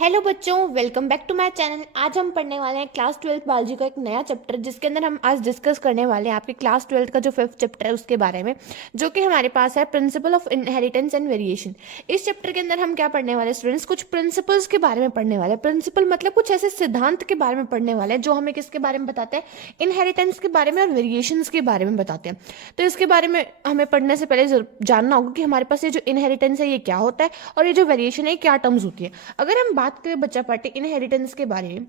Hello बच्चों, welcome back to my channel. आज हम पढ़ने वाले हैं क्लास 12 बायोलॉजी का एक नया चैप्टर, जिसके अंदर हम आज डिस्कस करने वाले हैं आपके क्लास 12 का जो 5th चैप्टर है उसके बारे में, जो कि हमारे पास है principle of inheritance and variation. इस चैप्टर के अंदर हम क्या पढ़ने वाले स्टूडेंट्स, कुछ प्रिंसिपल्स के बारे में पढ़ने वाले हैं। प्रिंसिपल मतलब कुछ ऐसे सिद्धांत के बारे में पढ़ने वाले हैं जो हमें किसके बारे में बताते हैं, इनहेरिटेंस के बारे में और वेरिएशंस के बारे में बताते हैं। तो इसके बारे में हमें पढ़ने से पहले जानना होगा कि हमारे पास ये जो इनहेरिटेंस है ये क्या होता है और ये जो वेरिएशन है क्या टर्म्स होती है। अगर हम बात करें बच्चा पार्टी इनहेरिटेंस के बारे में,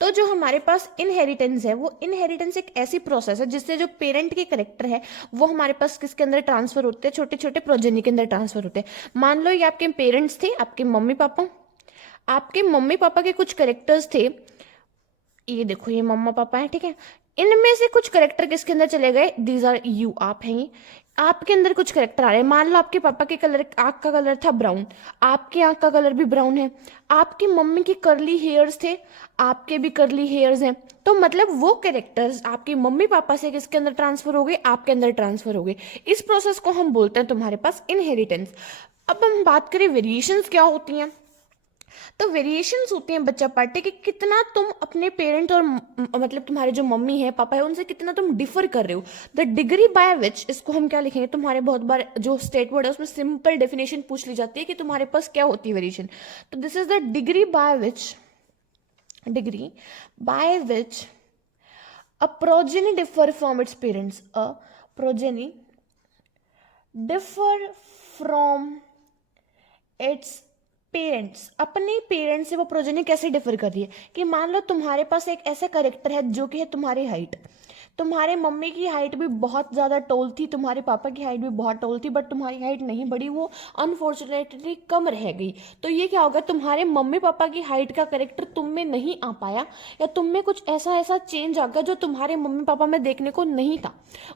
तो जो हमारे पास इनहेरिटेंस है वो इनहेरिटेंस एक ऐसी प्रोसेस है जिससे जो पेरेंट के करेक्टर है वो हमारे पास किसके अंदर ट्रांसफर होते हैं, छोटे छोटे प्रोजेनी के अंदर ट्रांसफर होते हैं। मान लो ये आपके पेरेंट्स थे, आपके मम्मी पापा, आपके मम्मी पापा के कुछ करेक्टर्स थे। ये देखो ये मम्मा पापा है, ठीक है। इनमें से कुछ करेक्टर किसके अंदर चले गए, दीज आर यू, आप हैं ये। आपके अंदर कुछ करेक्टर आ रहे हैं। मान लो आपके पापा के कलर, आंख का कलर था ब्राउन, आपके आंख का कलर भी ब्राउन है। आपकी मम्मी के कर्ली हेयर्स थे, आपके भी कर्ली हेयर्स हैं। तो मतलब वो कैरेक्टर्स आपके मम्मी पापा से किसके अंदर ट्रांसफर हो गए, आपके अंदर ट्रांसफर हो गए। इस प्रोसेस को हम बोलते हैं तुम्हारे पास इनहेरिटेंस। अब हम बात करें वेरिएशंस क्या होती हैं, तो वेरिएशंस होती हैं बच्चा पार्टी कि कितना तुम अपने पेरेंट और मतलब तुम्हारे जो मम्मी है पापा है उनसे कितना तुम डिफर कर रहे हो। द डिग्री बाय विच, इसको हम क्या लिखेंगे, तुम्हारे बहुत बार जो स्टेट वर्ड है उसमें सिंपल डेफिनेशन पूछ ली जाती है कि तुम्हारे पास क्या होती है वेरिएशन। तो this is the degree by which a progeny differ from its parents, a progeny differ from its parents. अपने पेरेंट्स से वो प्रोजेनी कैसे डिफर कर रही है कि मान लो तुम्हारे पास एक ऐसा करेक्टर है जो कि है तुम्हारी हाइट। तुम्हारे मम्मी की हाइट भी बहुत ज़्यादा टॉल थी, तुम्हारे पापा की हाइट भी बहुत टॉल थी, बट तुम्हारी हाइट नहीं बढ़ी, वो अनफॉर्चुनेटली कम रह गई। तो ये क्या होगा, तुम्हारे मम्मी पापा की हाइट का करेक्टर तुम में नहीं आ पाया, या तुम में कुछ ऐसा ऐसा चेंज आ गया जो तुम्हारे मम्मी पापा में देखने को नहीं था।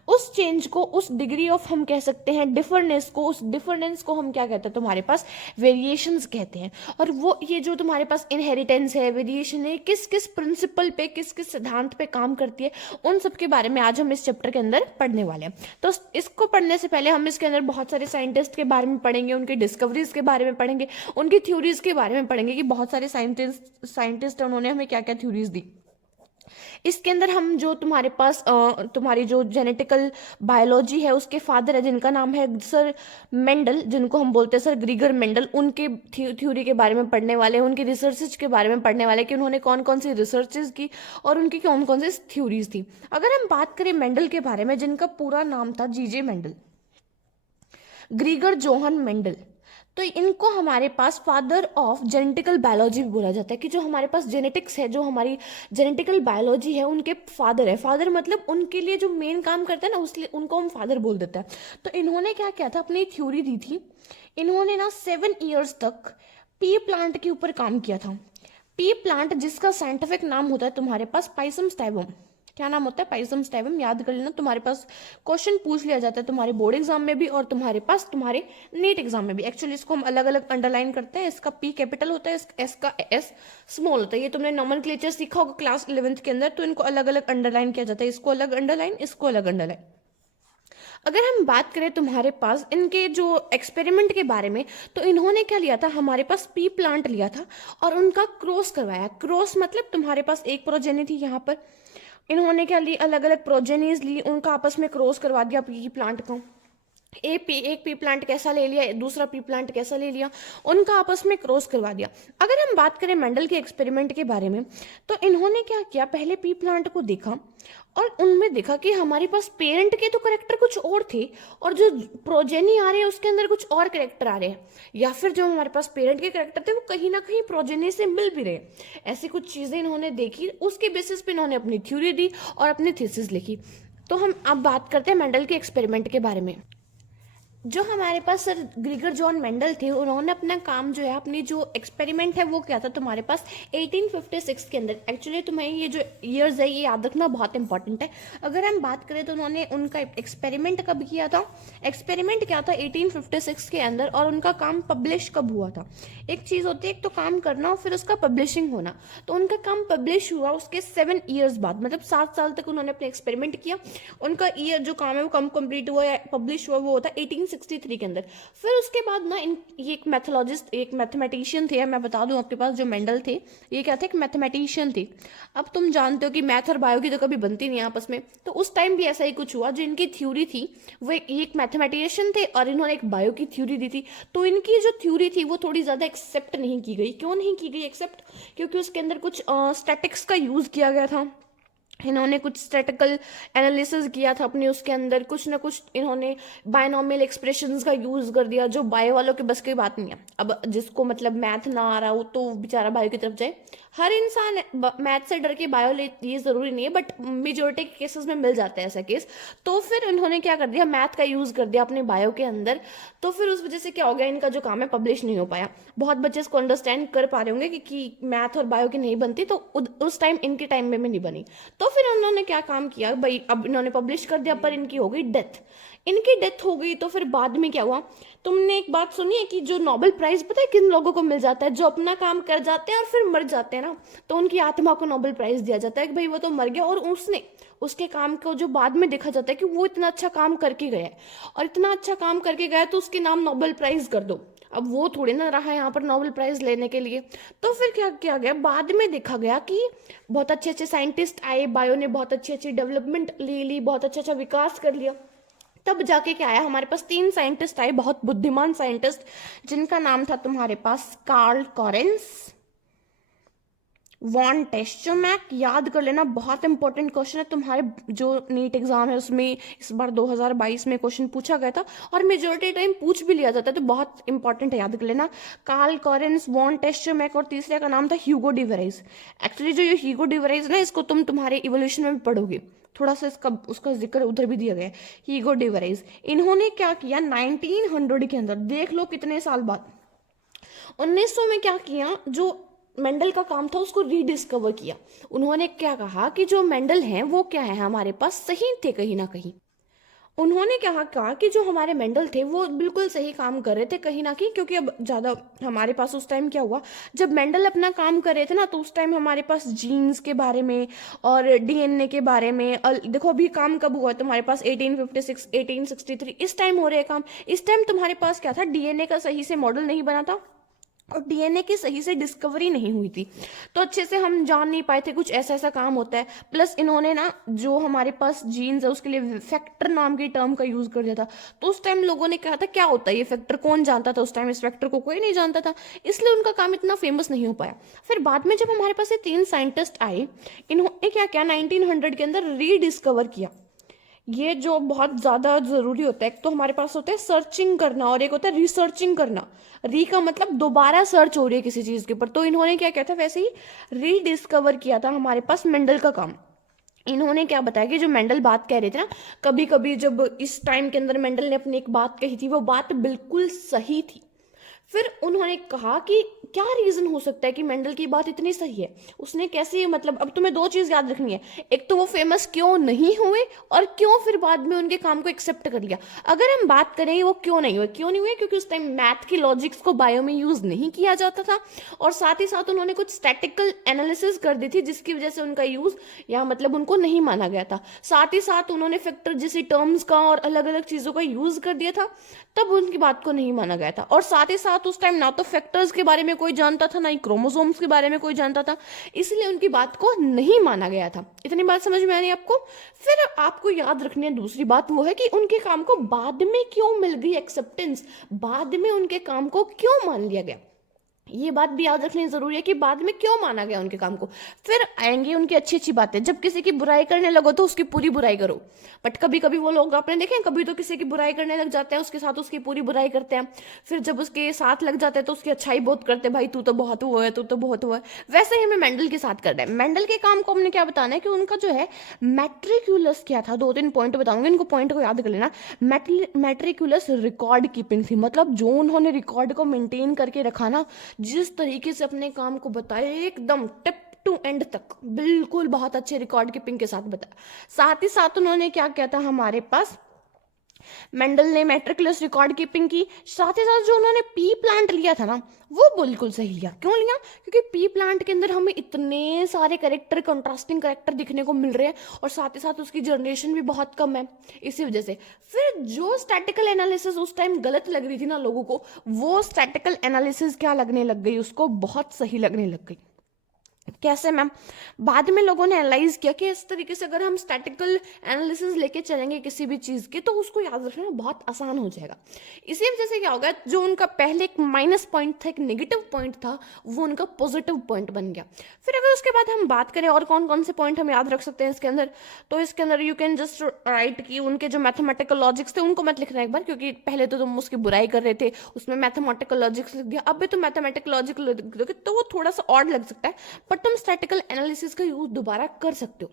उस चेंज को, उस डिग्री ऑफ हम कह सकते हैं डिफरेंस को, उस डिफरेंस को हम क्या कहते हैं, तुम्हारे पास वेरिएशंस कहते हैं। और वो ये जो तुम्हारे पास इनहेरिटेंस है, वेरिएशन है, किस किस प्रिंसिपल पे, किस किस सिद्धांत पे काम करती है, उन सब के बारे में आज हम इस चैप्टर के अंदर पढ़ने वाले हैं। तो इसको पढ़ने से पहले हम इसके अंदर बहुत सारे साइंटिस्ट के बारे में पढ़ेंगे, उनकी डिस्कवरीज के बारे में पढ़ेंगे, उनकी थ्योरीज के बारे में पढ़ेंगे कि बहुत सारे साइंटिस्ट उन्होंने हमें क्या क्या थ्योरीज दी। इसके अंदर हम जो तुम्हारे पास तुम्हारी जो जेनेटिकल बायोलॉजी है उसके फादर है जिनका नाम है सर मेंडल, जिनको हम बोलते हैं सर ग्रीगर मेंडल, उनके थ्योरी के बारे में पढ़ने वाले हैं, उनकी रिसर्चेज के बारे में पढ़ने वाले कि उन्होंने कौन कौन सी रिसर्चेज की और उनकी कौन कौन सी थ्योरीज थी। अगर हम बात करें मेंडल के बारे में, जिनका पूरा नाम था जीजे मेंडल, ग्रीगर जोहन मेंडल, तो इनको हमारे पास फादर ऑफ जेनेटिकल बायोलॉजी भी बोला जाता है कि जो हमारे पास जेनेटिक्स है, जो हमारी जेनेटिकल बायोलॉजी है, उनके फादर है। फादर मतलब उनके लिए जो मेन काम करता है ना, उसलिए उनको हम फादर बोल देते हैं। तो इन्होंने क्या किया था, अपनी थ्योरी दी थी। इन्होंने ना 7 ईयर्स तक पी प्लांट के ऊपर काम किया था। पी प्लांट जिसका साइंटिफिक नाम होता है तुम्हारे पास पाइसम स्टैबम। क्या नाम होता है, पाइसम स्टैबम, याद कर लेना, तुम्हारे पास क्वेश्चन पूछ लिया जाता है तुम्हारे बोर्ड एग्जाम में भी और तुम्हारे पास तुम्हारे नीट एग्जाम में भी। एक्चुअली इसको हम अलग अलग अंडरलाइन करते हैं। इसका पी कैपिटल होता है, एस का एस स्मॉल होता है। ये तुमने नॉमेनक्लेचर सीखा होगा क्लास 11th के अंदर, तो इनको अलग अलग अंडरलाइन किया जाता है, इसको अलग अंडरलाइन, इसको अलग अंडरलाइन। अगर हम बात करें तुम्हारे पास इनके जो एक्सपेरिमेंट के बारे में, तो इन्होंने क्या लिया था, हमारे पास पी प्लांट लिया था और उनका क्रॉस करवाया। क्रॉस मतलब तुम्हारे पास एक प्रोजेनी थी, यहाँ पर इन्होंने क्या ली, अलग अलग प्रोजेनीज ली, उनका आपस में क्रॉस करवा दिया पी प्लांट को। एक पी प्लांट कैसा ले लिया, दूसरा पी प्लांट कैसा ले लिया, उनका आपस में क्रॉस करवा दिया। अगर हम बात करें मेंडल के एक्सपेरिमेंट के बारे में, तो इन्होंने क्या किया, पहले पी प्लांट को देखा और उनमें देखा कि हमारे पास पेरेंट के तो करेक्टर कुछ और थे और जो प्रोजेनी आ रहे हैं उसके अंदर कुछ और करेक्टर आ रहे हैं, या फिर जो हमारे पास पेरेंट के करेक्टर थे वो कहीं ना कहीं प्रोजेनी से मिल भी रहे। ऐसी कुछ चीजें इन्होंने देखी, उसके बेसिस पे इन्होंने अपनी थ्योरी दी और अपनी थीसिस लिखी। तो हम अब बात करते हैं मेंडल के एक्सपेरिमेंट के बारे में। जो हमारे पास सर ग्रीगर जॉन मेंडल थे, उन्होंने अपना काम जो है, अपनी जो एक्सपेरिमेंट है वो क्या था तुम्हारे पास 1856 के अंदर। एक्चुअली तुम्हें ये जो ईयर्स है ये याद रखना बहुत इंपॉर्टेंट है। अगर हम बात करें तो उन्होंने उनका एक्सपेरिमेंट कब किया था, एक्सपेरिमेंट क्या था 1856 के अंदर, और उनका काम पब्लिश कब हुआ था। एक चीज़ होती है, एक तो काम करना और फिर उसका पब्लिशिंग होना। तो उनका काम पब्लिश हुआ उसके 7 ईयर्स बाद, मतलब 7 साल तक उन्होंने अपने एक्सपेरिमेंट किया। उनका ईयर जो काम है वो कम कंप्लीट हुआ या पब्लिश हुआ वो होता है 1860 1863 के अंदर। फिर उसके बाद ना ये एक मैथोलॉजिस्ट, एक मैथमेटिशियन थे, मैं बता दूं आपके पास, जो मेंडल थे ये क्या थे, एक मैथमेटिशियन थे। अब तुम जानते हो कि मैथ और बायो की तो कभी बनती नहीं आपस में, तो उस टाइम भी ऐसा ही कुछ हुआ। जो इनकी थ्योरी थी वो एक मैथमेटिशियन थे और इन्होंने एक बायो की थ्योरी दी थी। तो इनकी जो थ्योरी थी वो थोड़ी ज़्यादा एक्सेप्ट नहीं की गई। क्यों नहीं की गई एक्सेप्ट? क्योंकि उसके अंदर कुछ स्टैटिक्स का यूज़ किया गया था। इन्होंने कुछ स्टैटिकल एनालिसिस किया था अपने, उसके अंदर कुछ ना कुछ इन्होंने बायनॉमियल एक्सप्रेशंस का यूज कर दिया, जो बायो वालों के बस की बात नहीं है। अब जिसको मतलब मैथ ना आ रहा हो तो बेचारा बायो की तरफ जाए। हर इंसान मैथ से डर के बायो ले, ये जरूरी नहीं है, बट मेजोरिटी के केसेस में मिल जाता है ऐसा केस। तो फिर इन्होंने क्या कर दिया, मैथ का यूज कर दिया अपने बायो के अंदर। तो फिर उस वजह से क्या हो गया, इनका जो काम है पब्लिश नहीं हो पाया। बहुत बच्चे इसको अंडरस्टैंड कर पा रहे होंगे कि मैथ और बायो की नहीं बनती, तो उस टाइम इनके टाइम में नहीं बनी। तो फिर उन्होंने क्या काम किया भाई, अब इन्होंने पब्लिश कर दिया, पर इनकी हो गई डेथ। इनकी डेथ हो गई तो फिर बाद में क्या हुआ, तुमने एक बात सुनी है कि जो नोबेल प्राइज पता है किन लोगों को मिल जाता है, जो अपना काम कर जाते हैं और फिर मर जाते हैं ना, तो उनकी आत्मा को नोबेल प्राइज दिया जाता है कि भाई वो तो मर गया और उसने उसके काम को जो बाद में देखा जाता है कि वो इतना अच्छा काम करके गया है, और इतना अच्छा काम करके गया तो उसके नाम नोबेल प्राइज कर दो। अब वो थोड़ी ना रहा यहाँ पर नोबेल प्राइज लेने के लिए। तो फिर क्या किया गया, बाद में देखा गया कि बहुत अच्छे अच्छे साइंटिस्ट आए, बायो ने बहुत अच्छी अच्छी डेवलपमेंट ले ली, बहुत अच्छा अच्छा विकास कर लिया। तब जाके क्या आया, हमारे पास 3 साइंटिस्ट आए, बहुत बुद्धिमान साइंटिस्ट, जिनका नाम था तुम्हारे पास कार्ल कॉरेंस, वॉन टेस्टोमैक। याद कर लेना, बहुत इंपॉर्टेंट क्वेश्चन है तुम्हारे जो नीट एग्जाम है उसमें इस बार 2022 में क्वेश्चन पूछा गया था, और मेजोरिटी टाइम पूछ भी लिया जाता है, तो बहुत इंपॉर्टेंट है, याद कर लेना। कार्ल कॉरेंस, वॉन टेस्टोमैक, और तीसरे का नाम था ह्यूगो डिवराइज। एक्चुअली जो ये ह्यूगो डिवराइज ना, इसको तुम तुम्हारे इवोल्यूशन में भी पढ़ोगे, थोड़ा सा इसका उसका जिक्र उधर भी दिया गया है। ह्यूगो डिवराइज, इन्होंने क्या किया 1900 के अंदर, देख लो कितने साल बाद, 1900 में क्या किया, जो मेंडल का काम था उसको रीडिस्कवर किया। उन्होंने क्या कहा कि जो मेंडल हैं वो क्या है, हमारे पास सही थे कहीं ना कहीं। उन्होंने क्या कहा कि जो हमारे मेंडल थे वो बिल्कुल सही काम कर रहे थे कहीं ना कहीं, क्योंकि अब ज़्यादा हमारे पास उस टाइम क्या हुआ, जब मेंडल अपना काम कर रहे थे ना, तो उस टाइम हमारे पास जीन्स के बारे में और डीएनए के बारे में, देखो अभी काम कब हुआ है तुम्हारे पास, 1856 1863 इस टाइम हो रहे काम। इस टाइम तुम्हारे पास क्या था, डीएनए का सही से मॉडल नहीं बना था और डीएनए की सही से डिस्कवरी नहीं हुई थी, तो अच्छे से हम जान नहीं पाए थे कुछ ऐसा ऐसा काम होता है। प्लस इन्होंने ना जो हमारे पास जीन्स है उसके लिए फैक्टर नाम की टर्म का यूज कर दिया था। तो उस टाइम लोगों ने कहा था क्या होता है ये फैक्टर, कौन जानता था उस टाइम, इस फैक्टर को कोई नहीं जानता था, इसलिए उनका काम इतना फेमस नहीं हो पाया। फिर बाद में जब हमारे पास ये 3 साइंटिस्ट आए, इन्होंने क्या किया, 1900 के अंदर रीडिस्कवर किया। ये जो बहुत ज़्यादा ज़रूरी होता है, एक तो हमारे पास होता है सर्चिंग करना और एक होता है रिसर्चिंग करना। री का मतलब दोबारा सर्च हो रही है किसी चीज़ के ऊपर, तो इन्होंने क्या किया था, वैसे ही रीडिस्कवर किया था हमारे पास मेंडल का काम। इन्होंने क्या बताया कि जो मेंडल बात कह रहे थे ना, कभी कभी जब इस टाइम के अंदर मेंडल ने अपनी एक बात कही थी, वो बात बिल्कुल सही थी। फिर उन्होंने कहा कि क्या रीजन हो सकता है कि मेंडल की बात इतनी सही है, उसने कैसे, मतलब अब तुम्हें 2 चीज याद रखनी है, एक तो वो फेमस क्यों नहीं हुए और क्यों फिर बाद में उनके काम को एक्सेप्ट कर लिया। अगर हम बात करें वो क्यों नहीं हुए, क्यों नहीं हुए, क्योंकि उस टाइम मैथ की लॉजिक्स को बायो में यूज नहीं किया जाता था, और साथ ही साथ उन्होंने कुछ स्टैटिकल एनालिसिस कर दी थी जिसकी वजह से उनका यूज या मतलब उनको नहीं माना गया था। साथ ही साथ उन्होंने फैक्टर जैसी टर्म्स का और अलग अलग चीजों का यूज कर दिया था, तब उनकी बात को नहीं माना गया था। और साथ ही साथ उस टाइम ना तो फैक्टर्स के बारे में कोई जानता था, ना ही क्रोमोसोम्स के बारे में कोई जानता था, इसलिए उनकी बात को नहीं माना गया था। इतनी बात समझ में आ रही है आपको? फिर आपको याद रखनी है दूसरी बात, वो है कि उनके काम को बाद में क्यों मिल गई एक्सेप्टेंस, बाद में उनके काम को क्यों मान लिया गया। ये बात भी याद रखनी जरूरी है कि बाद में क्यों माना गया उनके काम को। फिर आएंगे उनकी अच्छी अच्छी बातें, जब किसी की बुराई करने लगो तो उसकी पूरी बुराई करो, बट कभी कभी वो लोग आपने देखे कभी तो किसी की बुराई करने लग जाते हैं, उसके साथ उसकी पूरी बुराई करते हैं, फिर जब उसके साथ लग जाते हैं तो उसकी अच्छाई बहुत करते हैं, भाई तू तो बहुत हुआ है, तू तो बहुत हुआ है। वैसे ही हमें मेंडल के साथ करना है। मेंडल के काम को हमने क्या बताना है कि उनका जो है मैट्रिक्यूलस क्या था, 2-3 पॉइंट बताऊंगे, इनको पॉइंट को याद कर लेना। मैट्रिक्यूलस रिकॉर्ड कीपिंग थी, मतलब जो उन्होंने रिकॉर्ड को मेंटेन करके रखा ना, जिस तरीके से अपने काम को बताया एकदम टिप टू एंड तक, बिल्कुल बहुत अच्छे रिकॉर्ड कीपिंग के साथ बताया। साथ ही साथ उन्होंने क्या किया था, हमारे पास मेंडल ने मेट्रिकुलस रिकॉर्ड कीपिंग की, साथ ही साथ जो उन्होंने पी प्लांट लिया था ना वो बिल्कुल सही लिया। क्यों लिया? क्योंकि पी प्लांट के अंदर हमें इतने सारे करेक्टर, कंट्रास्टिंग करेक्टर दिखने को मिल रहे हैं और साथ ही साथ उसकी जनरेशन भी बहुत कम है, इसी वजह से। फिर जो स्टैटिकल एनालिसिस उस टाइम गलत लग रही थी ना लोगों को, वो स्टैटिकल एनालिसिस क्या लगने लग गई उसको, बहुत सही लगने लग गई। कैसे मैम? बाद में लोगों ने एनालाइज किया कि इस तरीके से अगर हम स्टैटिकल एनालिसिस लेके चलेंगे किसी भी चीज़ की तो उसको याद रखना बहुत आसान हो जाएगा। इसी वजह से क्या होगा, जो उनका पहले एक माइनस पॉइंट था, एक नेगेटिव पॉइंट था, वो उनका पॉजिटिव पॉइंट बन गया। फिर अगर उसके बाद हम बात करें और कौन कौन से पॉइंट हम याद रख सकते हैं इसके अंदर, तो इसके अंदर यू कैन जस्ट राइट कि उनके जो मैथमेटिकल लॉजिक्स थे उनको मत लिखना एक बार, क्योंकि पहले तो तुम उसकी बुराई कर रहे थे, उसमें मैथमेटिकल लॉजिक्स लिख दिया, अब भी तुम मैथमेटिकल लॉजिक लिख दोगे तो वो थोड़ा सा ऑड लग सकता है, बट तुम स्टैटिकल एनालिसिस का यूज दोबारा कर सकते हो।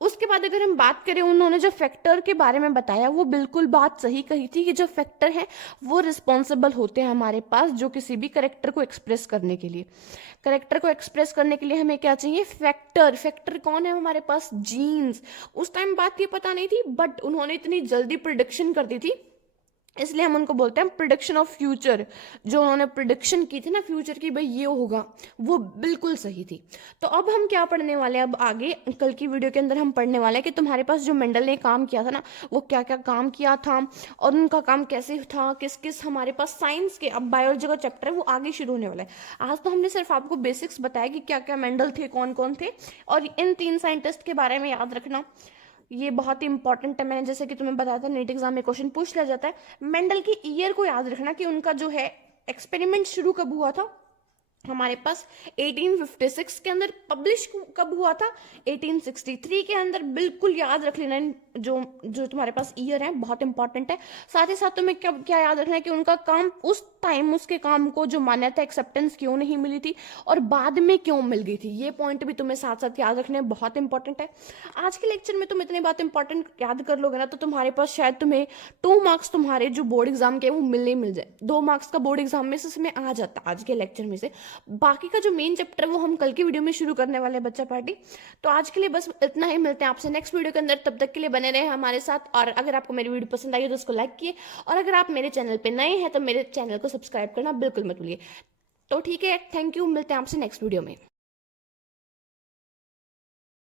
उसके बाद अगर हम बात करें, उन्होंने जो फैक्टर के बारे में बताया वो बिल्कुल बात सही कही थी कि जो फैक्टर है वो रिस्पॉन्सिबल होते हैं हमारे पास, जो किसी भी करेक्टर को एक्सप्रेस करने के लिए। करेक्टर को एक्सप्रेस करने के लिए हमें क्या चाहिए? फैक्टर। फैक्टर कौन है हमारे पास? जीन्स। उस टाइम बात ये पता नहीं थी, बट उन्होंने इतनी जल्दी प्रिडिक्शन कर दी थी, इसलिए हम उनको बोलते हैं प्रिडिक्शन ऑफ फ्यूचर। जो उन्होंने प्रिडिक्शन की थी ना फ्यूचर की, भाई ये होगा, वो बिल्कुल सही थी। तो अब हम क्या पढ़ने वाले हैं, अब आगे कल की वीडियो के अंदर हम पढ़ने वाले हैं कि तुम्हारे पास जो मेंडल ने काम किया था ना, वो क्या क्या काम किया था और उनका काम कैसे था, किस किस हमारे पास साइंस के, अब बायोलॉजी का चैप्टर है वो आगे शुरू होने वाला है। आज तो हमने सिर्फ आपको बेसिक्स बताया कि क्या क्या मेंडल थे, कौन कौन थे, और इन 3 साइंटिस्ट के बारे में याद रखना, ये बहुत ही इंपॉर्टेंट है। मैंने जैसे कि तुम्हें बताया था नीट एग्जाम में क्वेश्चन पूछ लिया जाता है। मेंडल की ईयर को याद रखना कि उनका जो है एक्सपेरिमेंट शुरू कब हुआ था हमारे पास 1856 के अंदर, पब्लिश कब हुआ था 1863 के अंदर। बिल्कुल याद रख लेना जो जो तुम्हारे पास ईयर है, बहुत इंपॉर्टेंट है। साथ ही साथ तुम्हें क्या क्या याद रखना है कि उनका काम उस टाइम, उसके काम को जो मान्यता, एक्सेप्टेंस क्यों नहीं मिली थी और बाद में क्यों मिल गई थी, ये पॉइंट भी तुम्हें साथ साथ याद रखने हैं, बहुत इंपॉर्टेंट है। आज के लेक्चर में तुम इतनी बात इंपॉर्टेंट याद कर लोगे ना तो तुम्हारे पास शायद तुम्हें 2 मार्क्स तुम्हारे जो बोर्ड एग्जाम के वो मिल जाए। 2 मार्क्स का बोर्ड एग्जाम में से इसमें आ जाता आज के लेक्चर में से। बाकी का जो मेन चैप्टर वो हम कल की वीडियो में शुरू करने वाले हैं बच्चा पार्टी। तो आज के लिए बस इतना ही, मिलते हैं आपसे नेक्स्ट वीडियो के अंदर, तब तक के लिए बने रहे हमारे साथ। और अगर आपको मेरी वीडियो पसंद आई हो तो उसको लाइक किए, और अगर आप मेरे चैनल पे नए हैं तो मेरे चैनल को सब्सक्राइब करना बिल्कुल मत भूलिए। तो ठीक है, थैंक यू, मिलते हैं आपसे नेक्स्ट वीडियो में।